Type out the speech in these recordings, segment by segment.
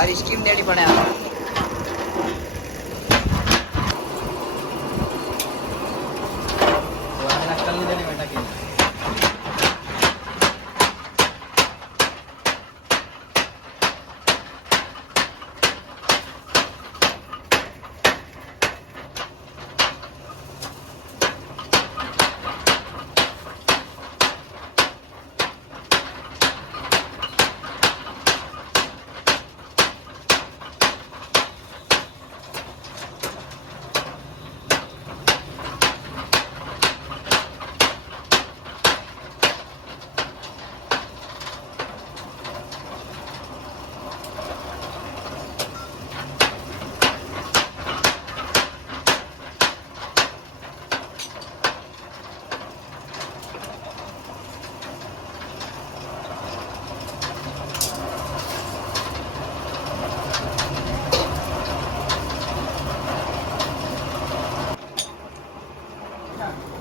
और स्कीम देनी पड़े आपको। कल नहीं देने बेटा के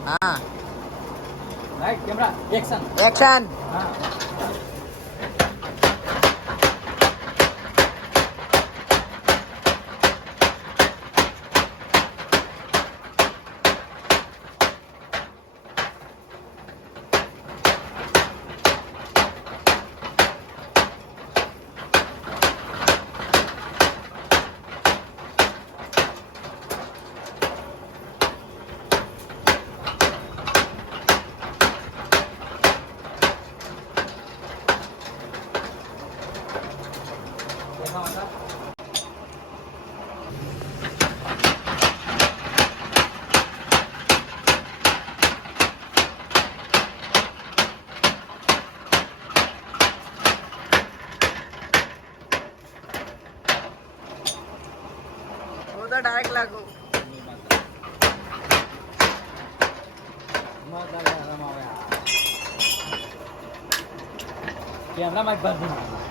हाँ राइट कैमरा एक्शन एक्शन। हाँ देखा मतलब वो तो डायरेक्ट लागू। कैमरा माइक बंद